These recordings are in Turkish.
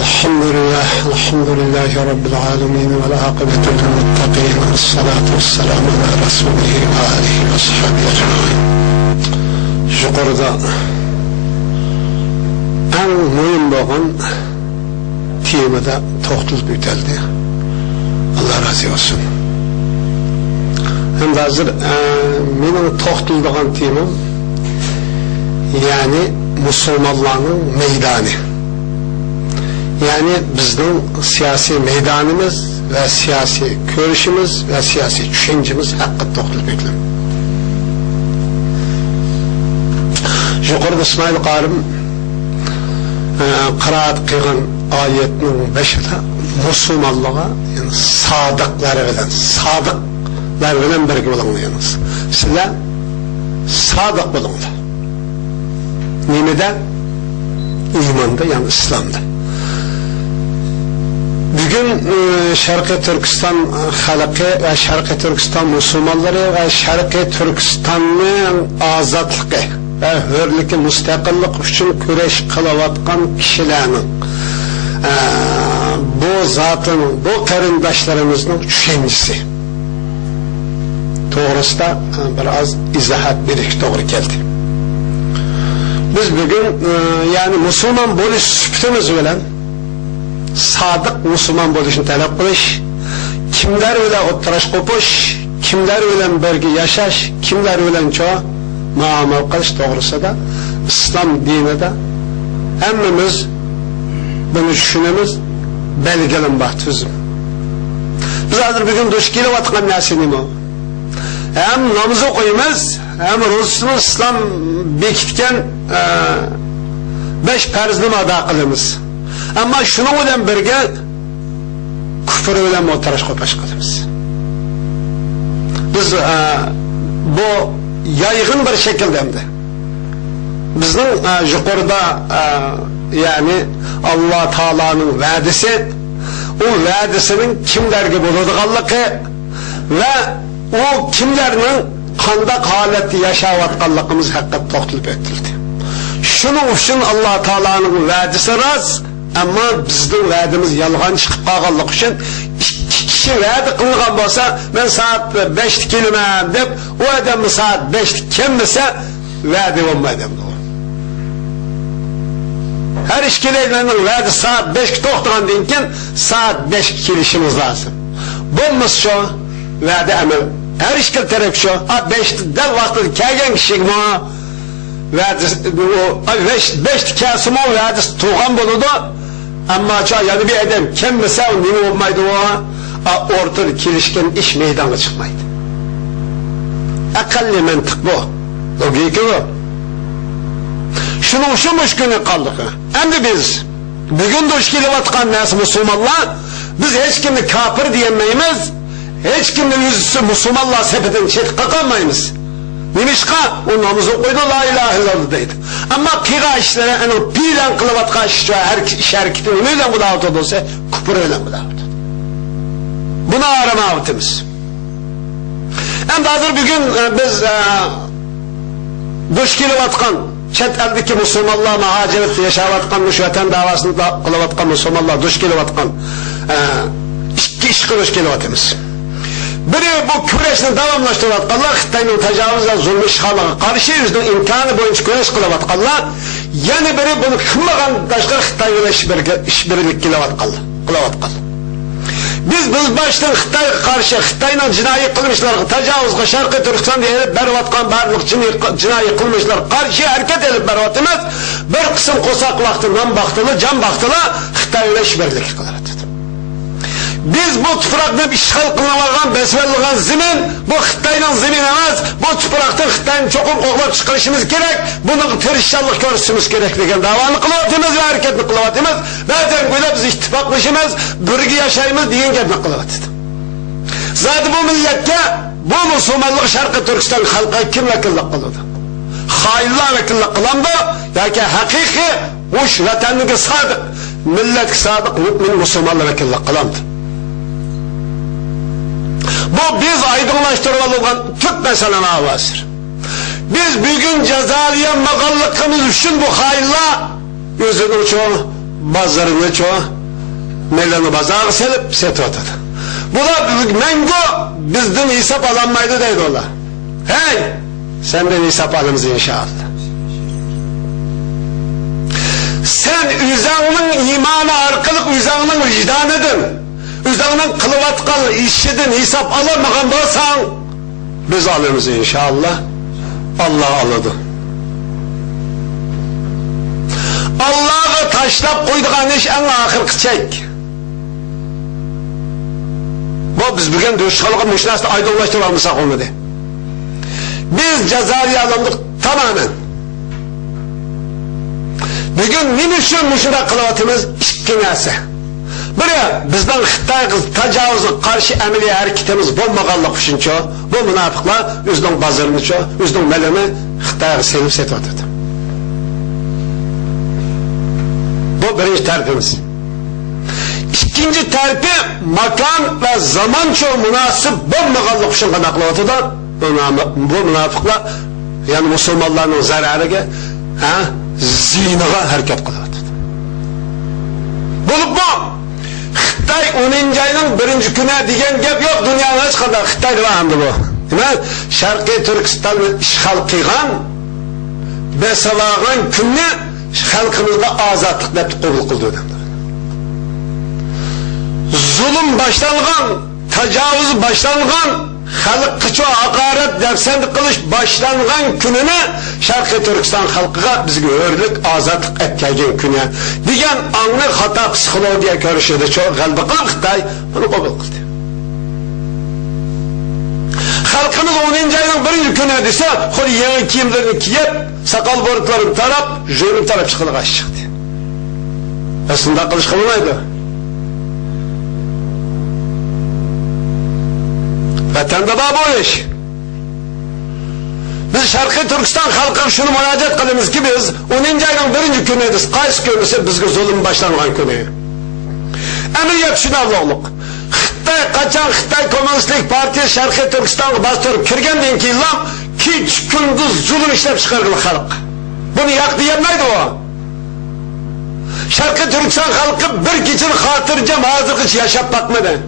Elhamdülillahi Rabbil alemin ve l'âkıbetu lil-muttaqîn ve s-salâtu ve-s-selâmu alâ rasûlihi ve âlihi ve sahbihi ecmaîn. Yukarıda en mühim olan temada toxtulub ötəldi. Allah razı olsun. Hem de hazır benim toxtulduğum temam yani Müslümanların meydanı. Yani bizden siyasi meydanımız ve siyasi görüşümüz ve siyasi düşüncemiz hakkında toxtulub ötəldi. Yukarıda İsmail Qarım qıraat qilgan ayetinin 5'ida Müslümanlığa yani sadıkları bilen birge bolunuz. Sizler sadık bolunlar. Nimede? İmanda yani İslam'da. Bugün Şarkı Türkistan halkı ve Şarkı Türkistan Müslümanları ve Şarkı Türkistan'ın azatlığı ve hürlükü müstakillik için küreş kılavatkan kişilerin bu zatın, bu karındaşlarımızın düşüncesi doğrusu da biraz izahat bir doğru geldi. Biz bugün yani Müslüman buluş süptümüz bilen sadık Müslüman buluşunu talep kılış, kimler öyle otturaş kopuş, kimler öyle bergi yaşaş, kimler öyle çoğu muamele kılış doğrusu da İslam dininde hemmimiz bunu düşünümüz belgelin bahtüzüm. Biz hazır bugün duş gelip atkan nasinim o. Hem namazı koyumuz, hem Resulullah İslam bekitken 5 perzini ada kılımız. Ama şunu olan birge küfür olan otaraş kopaş kılımız. Biz bu yaygın bir şekilde hem de bizden yukarıda yani Allah Teala'nın vaadisi, o vaadisinin kimlerge bulunduğu ve o kimlerinin kandak haleti yaşavatkanlığımız hakkında toxtulub ötüldi. Şunun için Allah Teala'nın vaadisi raz, ama bizden vaadimiz yalgan çıkıp kalganlık için iki kişi vaadi kılgan olsa ben saat 5'te kelimem deyip o adamı saat 5'te kemmese vaadi olmaydı. Her işkilerinin vaadi saat 5'te toxtuğan deyinken saat 5'te kelişimiz lazım. Bulmuş şu vaadi emel. Her işkil taraf şu. 5'te del vakti kelgen kişi o vaadi 5'te kelsim o vaadi tuğan buludu. Ama yani bir adam kemmese o nime olmaydı o ortada kelişken iş meydana çıkmaydı. Akalli mantık bu. Logiki bu. Şunun şu müşkünü kaldık. Hem de biz bugün duş gelip atkan nasi Müslümanlar biz hiç kimi kafir diyemeyiz, hiç kimi yüzüsü Müslümanlar sepeten çet kakamayız. Nimişka o namazı koydu la ilahe illallah deydi. Ama kira işlere en o pilen kılıp atkan her hareketini neyle müdahale olursa küfür öyle müdahale oldu. Bunu arama avtımız. Hem de hazır bugün biz duş gelip atkan çet eldeki Müslümanlar muhaciret yaşavatkan müşveten davasını kılavatkan Müslümanlar duş gelivatkan iş kılıç gelivatımız. Biri bu küreşini devamlaştıravatkanlar Xitay'ın tecavüzle zulmü işgalına karşı yüzden imkanı boyunca küreş kılavatkanlar yani biri bunu kılmadan başka Xitay'la işbirlik kılavatkanlar. Biz baştan Xitay'a karşı Xitay'la cinayi kılmışlar, tecavüzle Şarkı Türkistan diye bervatkan barlık cinayi kılmışlar, karşı hareket edip bervatımız bir kısım kosak vaktinden baktılı, can baktılı Xitay'la işbirlik kılavatır. Biz bu toprakta işgal kılınmagan, besbelliğen zemin, bu Xitay'la zemin emez, bu toprakta Xitay'ın çokum koklap çıkarışımız gerek, bunun tırışçallık görüşümüz gerek degen davanı kılavatımız ve hareketini kılavatımız, bazen böyle biz ittifaklaşımız, bürgü yaşayımız diyen gelmek kılavatımız. Zaten bu millette, bu Müslümanlık Şarkı Türkistan halkı kim vekillik kıldı? Hainler vekillik kılandı, yani hakiki, uç vatanlığı sadık, millet sadık, mümin Müslümanlık vekillik kılandı. Bu biz aydınlaştırılan Türk meselene avazdır. Biz bugün cezaliye makallıkımız için bu hayırla yüzünün çoğu bazarını çoğu melini bazağı selip set otadı. Bular mengo bizden hesap alanmaydı deydi ola. Hey, senden hesap alımız inşallah. Sen üzerinin imanı arkalık üzerinin vicdanıdın. Üzerinin kılıvatkalı işidin hesap alamayan olsan biz alırız inşallah. Allah aladı. Allah'ı taşlap koyduğun iş en ahir çek. Bu biz bugün düşkalığı müşnasını aydınlaştırmamızsak olmadı. Biz cezayı alındık tamamen. Bugün ne düşünmüşüne kılıvatımız işkinese. Buraya bizden Xitay tacavuzun karşı emeliye hareketimiz bulmaganlık üçün çoğu, bu münafıklar üzden bazarını çoğu, üzden melini Xitay'a sevip setatıdı. Bu birinci terpimiz. İkinci terpi makan ve zaman çoğu münasip bulmaganlık üçün kanaklıvatıdı. Bu münafıklar yani Müslümanların zararıga zinaga hareket kılıvatıdı. Bulup bu Xitay 10. ayının 1. güne diyen gap yok, dünyanın hiç kadar Xitay devamlı bu. Şarkı Türkistan'ı işgal kıygan, besalağın günü halkımızda azatlık dep kabul kıldı. Zulüm başlangan, tecavüz başlangan, halk kıçı hakaret dersenlik kılış başlangan gününe Şarkı Türkistan halkıga bizge örlük azatlık etkeyen güne diyen anlık hata psikolojiye görüşüdü çok galbi kılıp Xitay bunu kabul kıldı. Halkımız 10. ayının 1. günü dese holi yeni kiyimlerini kiyip sakal boruklarını tarap jörün tarap çıkılığa çıktı. Aslında kılış kılmaydı. Vatanda da bu iş. Biz Şarkı Türkistan halkı şunu müracaat kılımız ki biz 10. ayının 1. günüdür. Kays günüse bizge zulüm başlangan günü. Emniyet şunavlılık. Xitay kaçan Xitay Komünistlik Partisi Şarkı Türkistan'ı bastırıp kirgenden ki lan hiç gündüz zulüm işlep çıkargılı halk. Bunu yak diyenmeydi o. Şarkı Türkistan halkı bir kişinin hatırca mazık hiç yaşap bakmadı.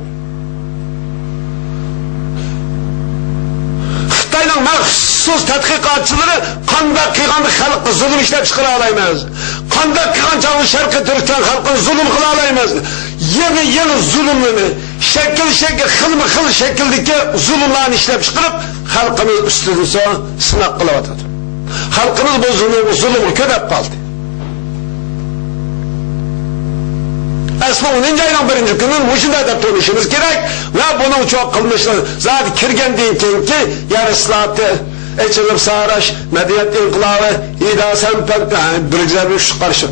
Xitay'ın mahsus tadkikatçıları kandak kıygandı halkı zulüm işlep çıkara alayımız. Kandak kıygan Şarkı Türkistan halkı zulüm kıla alayımız. Yeni zulümünü şekil hıl şekildeki zulümlerini işlep çıkarıp halkımız üstünü sınak kılavatıdı. Halkımız bu zulümü ködep kaldı. Aslında 10. ayının 1. günün muşunda da tanışımız gerek ve bunu çok kılmışlar. Zaten kirgendiğin ki yarı ıslahatı, Eçilip Saraş, Medeniyet İnkılabı, İda Sempek, bir şu karşı.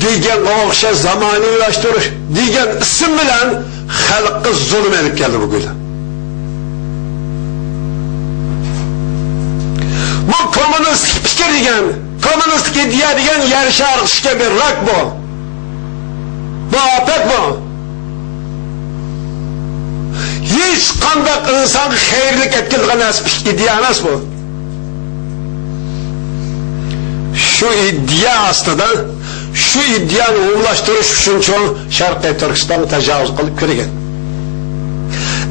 Diyen okşa zamanilaştırış, diyen isim bilen halkı zulüm edip geldi bugün. Bu komünist fikir diyen, komünist iddia diyen yarışar işte bir rak bu. Bu apet bu. Hiç kandak insan hayırlık etkildiğine iddia nasıl bu? Şu iddia aslında şu iddianı ulaştırış için çoğu Şarkı Türkistan'ı tecavüz kılıp köregen.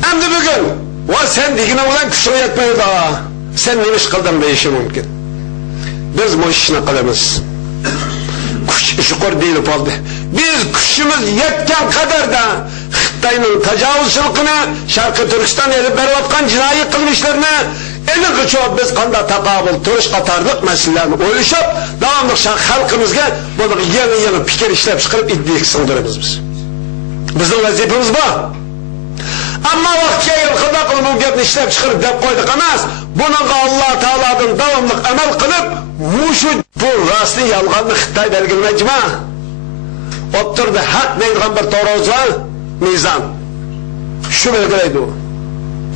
Hem de bugün o sen digine olan kuşuna yetmeyi daha sen neymiş kıldın be işi mümkün. Biz bu işine kılımız. Kuş şükür değilip oldu. Biz kuşumuz yetken kadar da Xitay'ın tecavüzçülüküne Şarkı Türkistan elip bervatkan cinayi kılmışlarına eli kıçıp biz kanda takabıl, turş katarlık meselelerini oyuşup devamlı halkımızga bunu yeni fikir işlep çıkarıp iddiyak sındırırız biz. Bizim vazifemiz bu. Ama vaktiye yılkıda kılımın gepini işlep çıkarıp dep koyduk anas. Bununla Allah Teala'dan devamlı emel kılıp muşu bu rastlı yalganlı Xitay belgili mecma. Oturdu hak neydiğen bir toroz var, mizan. Şu belgeleydi o.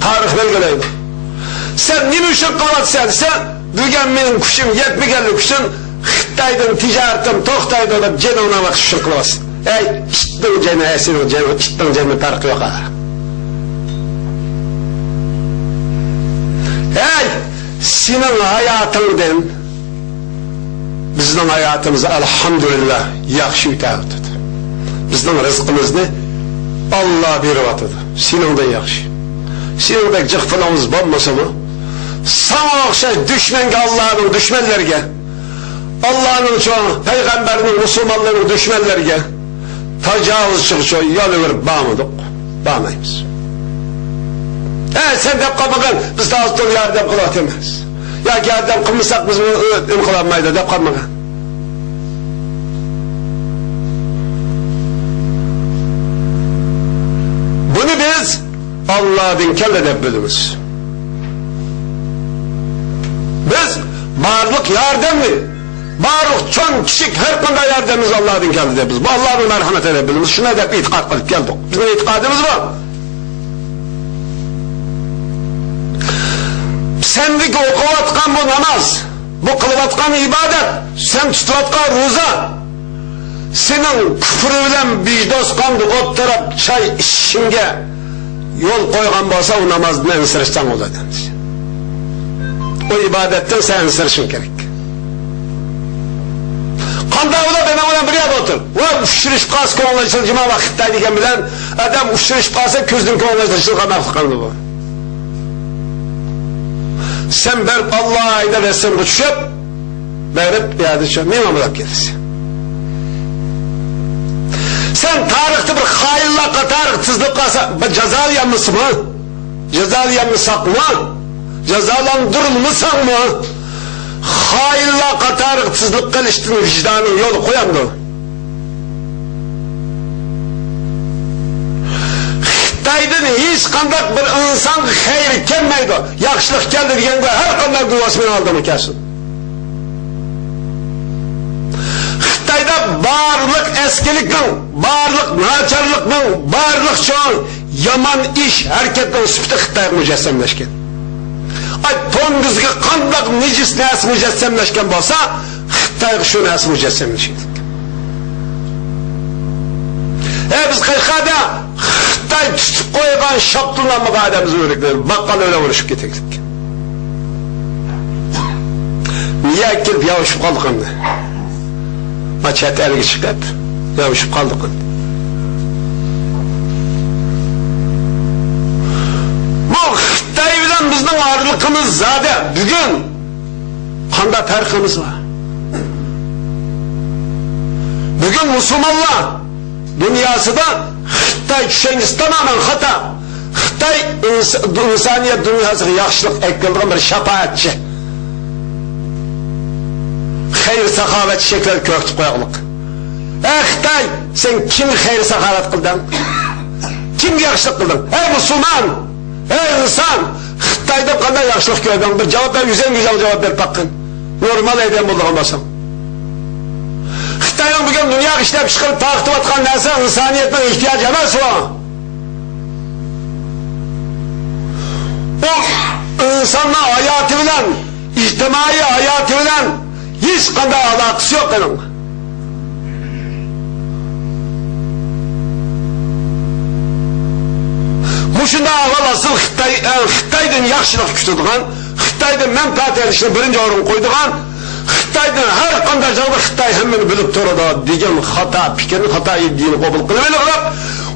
Tarih belgeleydi. Sen ne için kılatsan sen, bugün benim kuşum yetmegenli kuşun, Xitay'dan ticaretim tohtaydı olup cene ona bak şu kılasın. Ey, işittin cene, esinin cene, işittin cene farkı yok ha. Ey, senin hayatından, bizden hayatımızı elhamdülillah yakşı üteğidir. Bizning rizqimizni Allah berib atadi. Seningdan yaxshi. Seningdek jiq filamiz bo'lmasa-mu, sana o'xshash dushmanga, Allohning dushmanlariga, Allohning uchun payg'ambarning, musulmonlarning dushmanlariga tajovuzchi yo'l verib bormadik, bormaymiz. Sen deb qolmagan, biz hozir yordam qilyapmiz. Yoki yordam qilmasak biz qilolmaydi deb qolmagan. Bunu biz Allah'ın kelle deb bilimiz. Biz barlık yardımlı, barlık çoğun kişik her konuda yardımımız Allah'ın kelle deb bilimiz. Bu Allah'ın merhamet edip bilimiz. Şuna deb itikad kılıp geldik. Bizim itikadımız var. Sendeki okuvatkan bu namaz, bu kılıvatkan ibadet, sen tutuvatkan ruza, senin küfür bilen vicdoskandı o taraf çay işinge yol koygan bolsa o namazdan ensirişten oladı. O ibadetten sen ensirişin gerek. Kanda ola bana olan bir yerde otur. O uşturuşup kalsı konulaştırıcıma vakitteydiken bilen adam uşturuşup kalsa küzdün konulaştırıcılığa mefkanlı bu. Sen berip Allah'a ayda versen bu çöp, berip bir adı çöp, miyim amılap gelirsin. Sen tarihte bir hayırla tarihsizlik kalsa, cezalıyanmışsın mı? Cezalıyanmışsak mı? Cezalandırılmışsan mı? Hayırla tarihsizlik kılıştığın vicdanın yolu koyandı. Xitaydan hiç kandak bir insan hayır gelmeydi. Yaxşılık geldi diyende her kandak duvasını aldı mı kesin? Xitayda barlık eskilikten, barlık naçarlıktan, barlık çoğun yaman iş hareketten süpte Xitay mücessemleşken. Ay tongizge kandak necis nesi mücessemleşken bolsa Xitay şu nesi mücessemleşedik. Biz kayıkada Xitay tutup koygan şaptırlanma kademizi öğretmeyelim. Bakkal öyle vuruşup getirdik. Niye gelip yavuşup kaldık anne? Maçet elgi çıkıp yavuşup kaldık anne. Bu Xitay bilen bizden ağırlıkımız zade. Bugün kanda farkımız var. Bugün Müslümanlar dünyası da Xitay düşeniz tamamen hata. Xitay insaniyet dünyasına yaxşılık ekildiğin bir şapaatçı. Hayır sahavet şekler köktü koyaklık. Xitay sen kim hayır sahavet kıldın? Kim yaxşılık kıldın? Ey Müslüman, ey insan, Xitay'da kadar yaxşılık gördün. Bir cevap ver, yüzen güzel cevap ver bakın. Normal eden bulduğun basın. Xitay'ın bugün dünya işlep çıkıp takip atkan neyse insaniyetten ihtiyaç emez o. O insanla hayatı bilen, içtimai hayatı bilen hiç kadar alakası yok onun. Muşunda ağalasıl Xitay'dan yaxşılık kütüdüğün, Xitay'dan menfaat erişini birinci orun koyduğun, Xitay'dan her kandacılığı Xitay hemen bilip durdu diyen hata, fikrini hata ettiğini kabul kılıverip,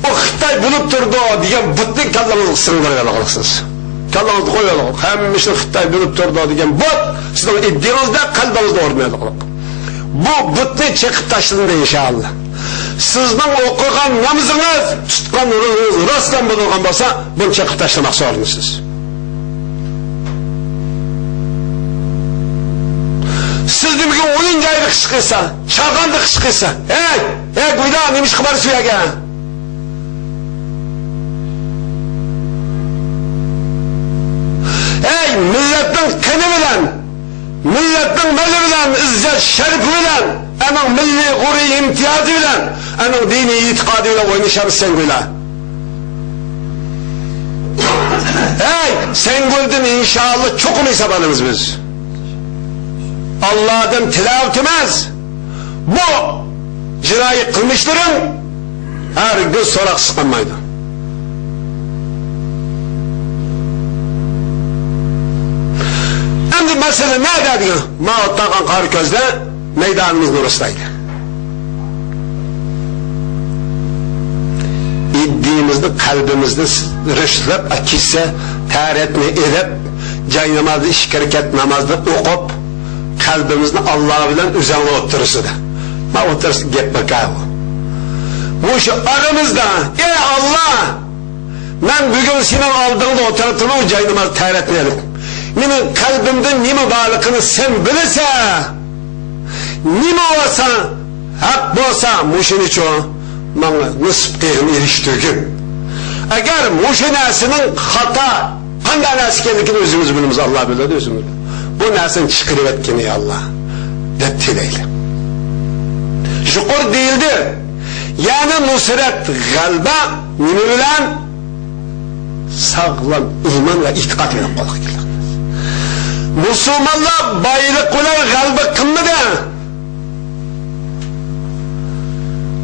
o Xitay bilip durdu diyen bütün kallanızı sınırları alırsınız. Kallanızı koyuyorlar, hemmişin Xitay bilip durdu diyen but, sizin iddiğinizde kalbinizde ormayalım. Bu bütün çekip taşındı inşallah. Sizden okuyan namazınız, tutkan rastlan bulungan olsa, bunu çekip taşlamak zorundasınız. Sizden bugün 10. aylık çıkıysa, şarkanlık çıkıysa, kuyda neymiş kıbarı suya gel. Milletin kını bilen, milletin meli bilen, izzet şerif bilen, emin milli gurri imtiyazı bilen, emin dini itikadı bilen oynayışarız sen güle. Sen gördün inşallah çok mu hesabanımız biz? Allah'tan tilavet etmez. Bu cinayet kılmışların her gün sorak sıkılmaydı. Şimdi mesele ne dedi? Mağattakan karı közde meydanımız burasıydı. dinimizni qalbimizni rishlab akisa taratni edib jaynamazda ish harakat namozda o'qib qalbimizni Alloh bilan o'zangni o'tirsida ma o'tirs gap bakav Muşu aramızda ey Allah ben bugün senin aldığında oturtunu caynımaz tayretmeyelim. Benim kalbimde nime varlıkını sen bilirse nime olsa hak olsa muşun iço bana nısp kıyım eriştirgin. Eğer muşun esinin hata hangi neskenlikini özümüz bilimiz Allah bilir özümüz. Bu nesin çıkırıp etkini Allah dep tileyle. Şükür değildir. Yani nusret galba nimi bilen sağlam iman ve itikat ile kolak gelir. Müslümanlar bayılık bilen galba kımmıdı?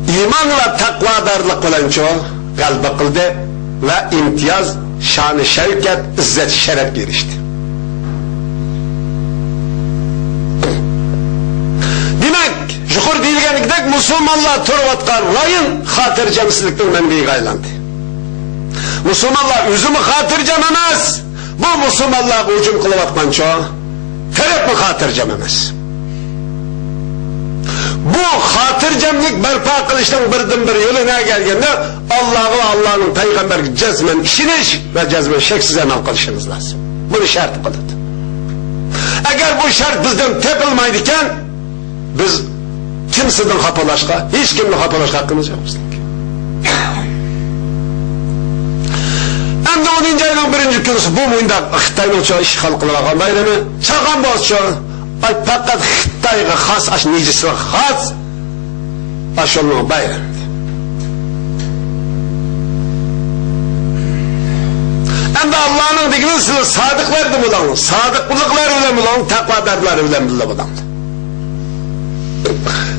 İman ve takvadarlık bilen çoğu galba kıldı ve imtiyaz, şan-ı şevket, izzet, şeref girişti. Şükür deyilgenlikdek Müslümanlar turvatkan rayın hatırcamsızlıktan menbeyi aylandı. Müslümanlar üzümü hatırcam emez. Bu Müslümanlar ucum kılıvatman çoğu. Terep mi hatırcam emez. Bu hatırcamlık berpa kılıştan birden bir yolu ne gelgende Allah'ı ve Allah'ın peygamber cezmen işiniz ve cezmen şeksiz emel kılışınız lazım. Bunu şart kıldı. Eğer bu şart bizden tepilmeydiyken biz kimseden hapalaşka, hiç kimle hapalaşka hakkımız yok bizim. Hem de 10. ayının 1. günüsü bu muyunda Xitay'ın çoğu işgal kılarak bayramı çağan boz çoğu ay fakat Xitay'a has, aş necisine has aş onun bayramı. Hem de Allah'ın dikini size sadıklar da bulan, sadıklıklar bile bulan, takvadarlar bile bulan.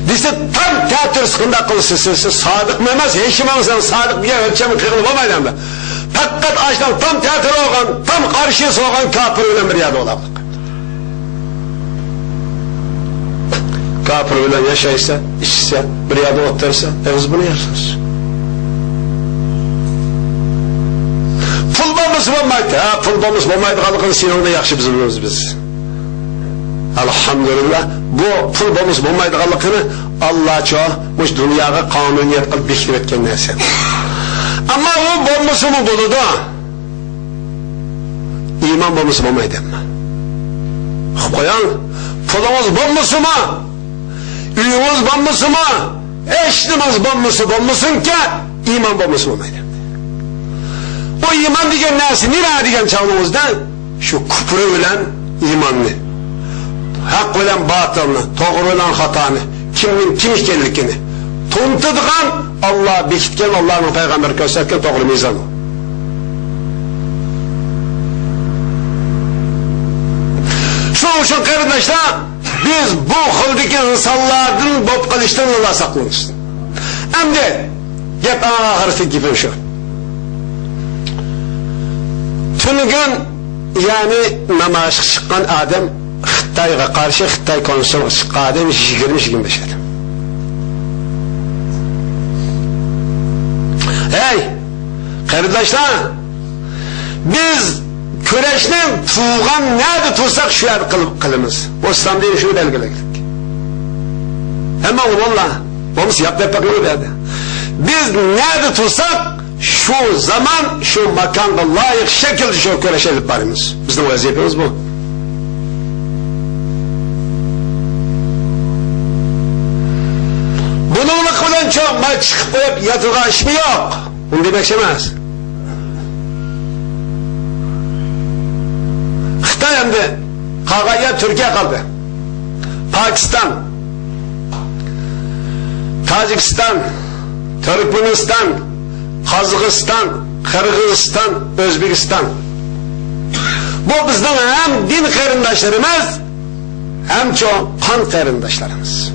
Dişte tam teatr sıkında kılsın, sadık memez, heşimansan sadık bir ölçemi kırılıp olmayla mı? Fakat açtan tam teatr olan, tam karşısı olan kafir ölen bir yerde olabilir. Kafir ölen yaşaysa, işse, bir yerde otursa, biz bunu yaşarız. Pul bombası olmaydı, pul bombası olmaydı, kalıkın sinonda yakşı bizim biliriz biz. Elhamdülillah bu pul bombası olmaydı kalıkını Allah çoğu bu dünyada kanuniyet kılıp bekir etken neyse. Ama o bombası mı buludu? İman bombası olmaydı ama. Koyan pulumuz bombası mı? Üyümüz bombası mı? Eşlimiz bombasın ki iman bombası olmaydı. O iman diyen neyse? Nire diyen çağımızda? Şu küfrü ölen imanlı. Hak olan batılını, doğru olan hatanı, kimin kim işkenlikini tuntuduğun Allah bekitken Allah'ın peygamber gösterken doğru mizanı. Şu için kardeşler biz bu hıldaki insanların bop kılıştan Allah saklanırsın. Hem de gep ahırsı gibi şu. Tünügen yani namaşık çıkan adam Xitay'a karşı Xitay konusuna çıkan adam 20-25 adam. Hey kardeşler biz küreşten tuğan nerede tutsak şu yer kılımız. O İslam değil şunu belgeledik. Hemen valla bunu yapıp verdi. Biz nerede tutsak şu zaman şu makanda layık şekilde şu küreşelik varımız. Bizim vaziyetimiz bu. Bununla kılan çok mal çıkıp koyup yatırgan işi yok. Bunu demek istemez. Xitay hem de Kagaya Türkiye kaldı. Pakistan, Tacikistan, Türkmenistan, Kazakistan, Kırgızistan, Özbekistan. Bu bizden hem din karındaşlarımız hem çok kan karındaşlarımız.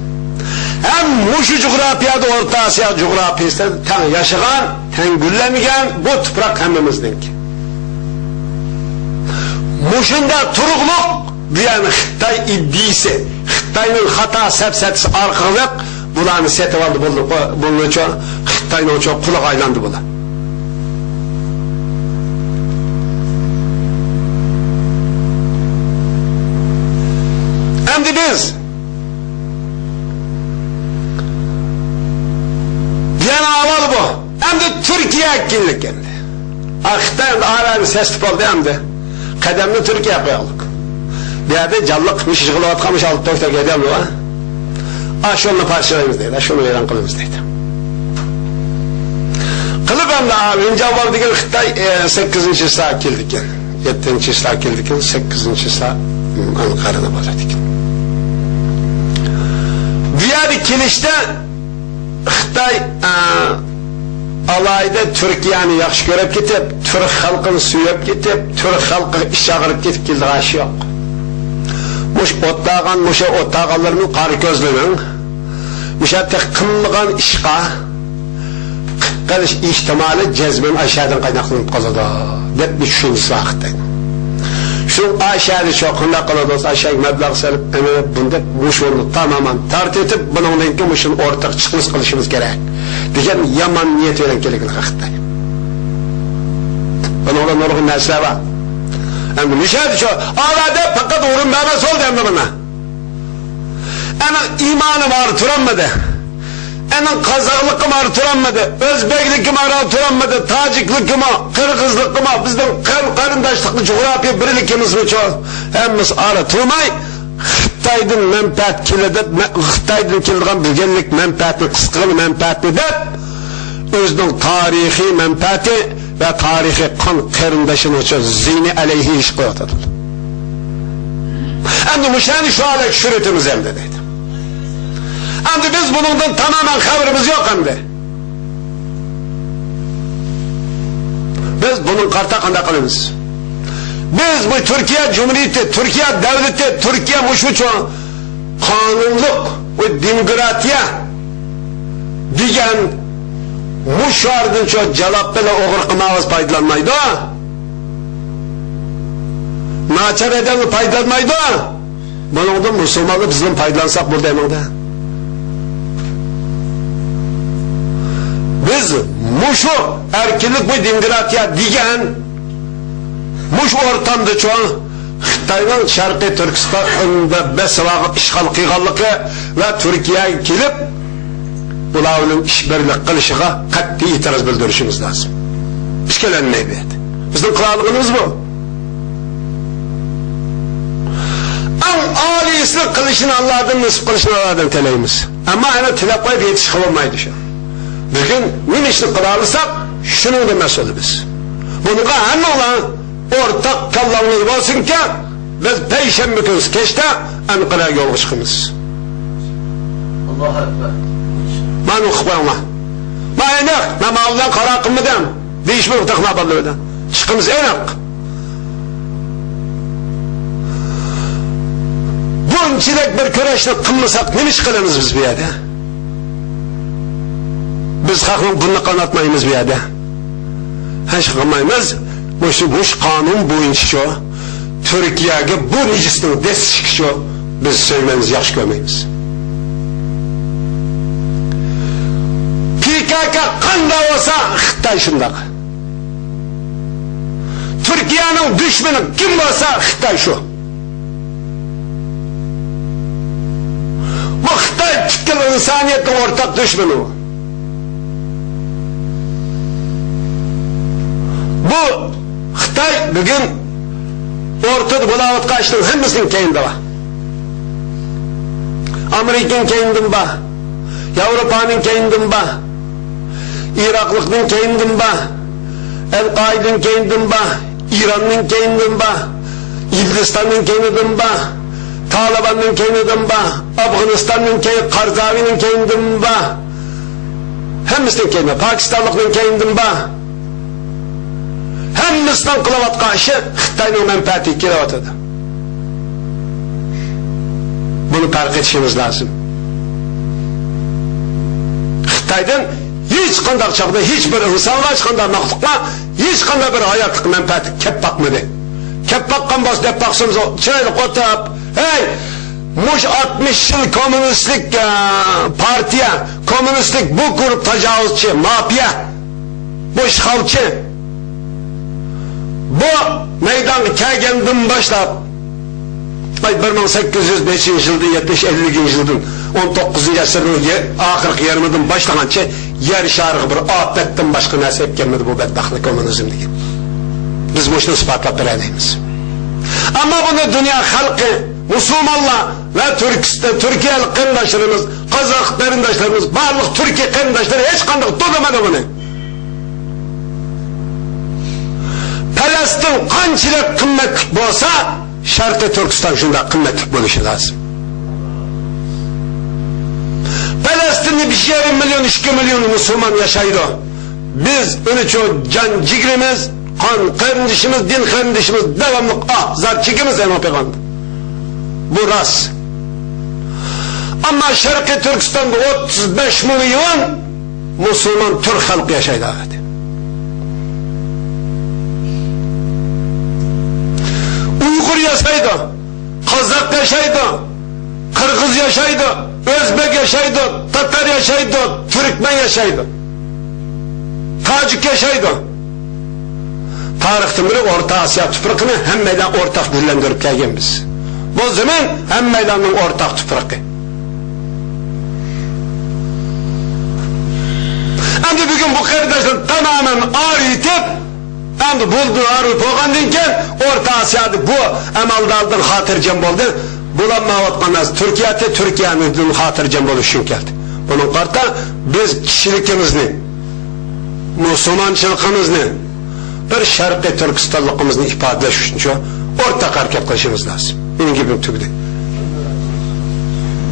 Hem muşu coğrafyada Orta Asya coğrafyasında ten yaşayan, ten güllemeyen bu toprak hemimizdenki. Muşunda turukluk diyen Xitay iddisi, Xitay'ın hata sepsetisi arkalık bulanı setip aldı bunun için Xitay'ın çok kulak aylandı bula. biz. Yana havalı bu. Hem de Türkiye erkinlik hem de. Akıttan ağabeyim sesli oldu hem de. Kademli Türkiye koyalım. Bir yerde canlık mış işgılı atkamış alıp döktek edeyim mi var? Aşonla parçalayımız değil, aşonla veren kılımız değil. Kılıp hem de abi, cevabı diken Xitay 8. saat geldik yani. 7. saat geldik yani, 8. saat Ankara'da bağladık. Diğer kilişte Xitay alayda Türkiye'ni yaxşı görüp gitip, Türk halkını suyup gitip, Türk halkı iş ağırıp gitip geldi aşı yok. Muş ottağan, muşa ottağanlarının qarı gözlünün, muşa tek kımlıgan işqa, qalish ihtimali cezbin aşağıdan kaynaklanıp kaladı. Dep bir düşünüsü vaxtda. Şu aşağıda çoğunla kaladı olsa aşağıya meblağ salip emeğe bunda muşunu tamamen tart etip bununla ki muşun ortak çıkmış kılışımız gerek. Diken yaman niyet veren gerekli vaxtda. Bana olan orgun nesle var. Hem de müşahede çoğu. Ağlarda fakat uğrun mehmet oldu hem de bana. Ama imanım artıramadı. Enin Kazaklıkım artıramadı, Özbeklikim artıramadı, Taciklikim, Kırgızlıkım, bizden karındaşlıklı coğrafya birlikimiz mi çoğu? Hemiz artırmay, Xitay'dın menfaat kilidi, Xitay'dın kildiğin bilgenlik menfaatini, kısıtlı menfaatini de, özünün tarihi menfaati ve tarihi kan karındaşını çoğu zihni aleyhi iş koyatadır. Hem de müşahede şu alek şüretimiz hem de deydi. Hem de biz bunundan tamamen haberimiz yok hem de. Biz bunun kartakında kalırız. Biz bu Türkiye Cumhuriyeti, Türkiye Devleti, Türkiye muşmuçu kanunluk ve demokratiya diyen muş ardın çok cevapla oğur kımağız paydalanmaydı o. Naçar eden paydalanmaydı o. Bunundan Müslümanlı bizim paydalansak burada hemen de. Biz muşu erkinlik ve demokratiya diyen muş ortamda çoğu Xitay'ın Şarkı Türkistan'da besvağı işgal kıygallığı ve Türkiye'ye gelip ulavının işbirlik kılışığa katli itiraz bildirişimiz lazım. İşkelenmeyi beydi. Bizim krallığımız bu. En âliyesini kılışını Allah'dan nasip kılışını Allah'dan teleyimiz. Ama hani tilaklayıp yetişik olmaydı şu. Bugün ne işini kılarırsak şunun da mesulü biz. Bunu hem olan ortak kallanlığı olsun ki biz Peyşembe günü keşte Ankara'ya yol çıkımız. Allahu Ekber. Ben okuyama. Ben enek. Ben Mağlu'dan kara hakkımı dem. Değişme utakma ballığı çıkımız enek. Bu çilek bir köreşle kımlasak ne iş kılınız biz bir yerde? Biz halkın bunu kanatmayımız bir yerde. Hiç kılmayımız. Bu kanun boyunca Türkiye'ye bu necisinin destekçi biz söylememiz yaxşı görmeyiz. PKK kanda olsa Xitay şundak. Türkiye'nin düşmanı kim olsa Xitay şu. Bu Xitay tükkel insaniyetin ortak düşmanı o. Bu Xitay bugün ortada bulavut kaçtığın hemmisinin keyinde var. Amerika'nın keyinde var. Avrupa'nın keyinde var. Iraklık'ın keyinde var. El-Kaide'nin keyinde var. İran'ın keyinde var. Hindistan'ın keyinde var. Taliban'ın keyinde var. Afganistan'ın keyinde, Karzavi'nin keyinde var. Hemmisinin keyinde var. Pakistanlık'ın keyinde var. Hemmisinin kılavat karşı Xitay'ın menfaati kiravatıdır. Bunu fark etişimiz lazım. Xitay'dan hiç kandak çapında hiçbir insanlığa hiç kandak mahlukla hiç kandak bir hayatlık menfaati kep bakmadı. Kep bakkan bas dep baksımız o çaylık otap hey muş 60 yıl komünistlik partiye komünistlik bu grup tecavüzçü mafya bu işgalçı bu meydan kelgendim başlap 1805 yılda 70-50 yıldan 19. asırın ahırkı yarımından başlagança yer şarkı bir afetten başka nasip gelmedi bu bedbahtlık komünizm diye. Biz bu işini ispatlap vereyimiz. Ama bunu dünya halkı, Müslümanlar ve Türkiye'li kırındaşlarımız, Kazak kırındaşlarımız, bağlı Türkiye kırındaşları hiç kandık tutamadı bunu. Palestin kançılık kıymetli olsa, Şarkı Türkistan şunda kıymetli oluşu lazım. Palestin'de bir 1 milyon, 2 milyon Müslüman yaşaydı. Biz onu çok can cigrimiz, kan kardeşimiz, din kardeşimiz devamlı zar çekimiz en opeganda. Bu rast. Ama Şarkı Türkistan'da 35 milyon Müslüman Türk halkı yaşaydı. Uygur yaşaydı, Kazak yaşaydı, Kırgız yaşaydı, Özbek yaşaydı, Tatar yaşaydı, Türkmen yaşaydı, Tacik yaşaydı. Tarihten beri Orta Asya tüprakını hem meydan ortak birlendirip gelgen biz. Bu zaman hem meydanın ortak tüprakı. Hem de bugün bu kardeşler tamamen arayıp hem de buldu arayıp oğandınken Orta Asya'da bu emaldaldın hatırcam oldu. Bulanmavatmanaz Türkiye'nin hatırcam oluşun geldi. Bunun karta biz kişilikimizni, Müslümançılıkımızını, bir Şarkı Türkistanlığımızını ifadeleş için ortak hareket kılışımız lazım. Benim gibi tübüdü.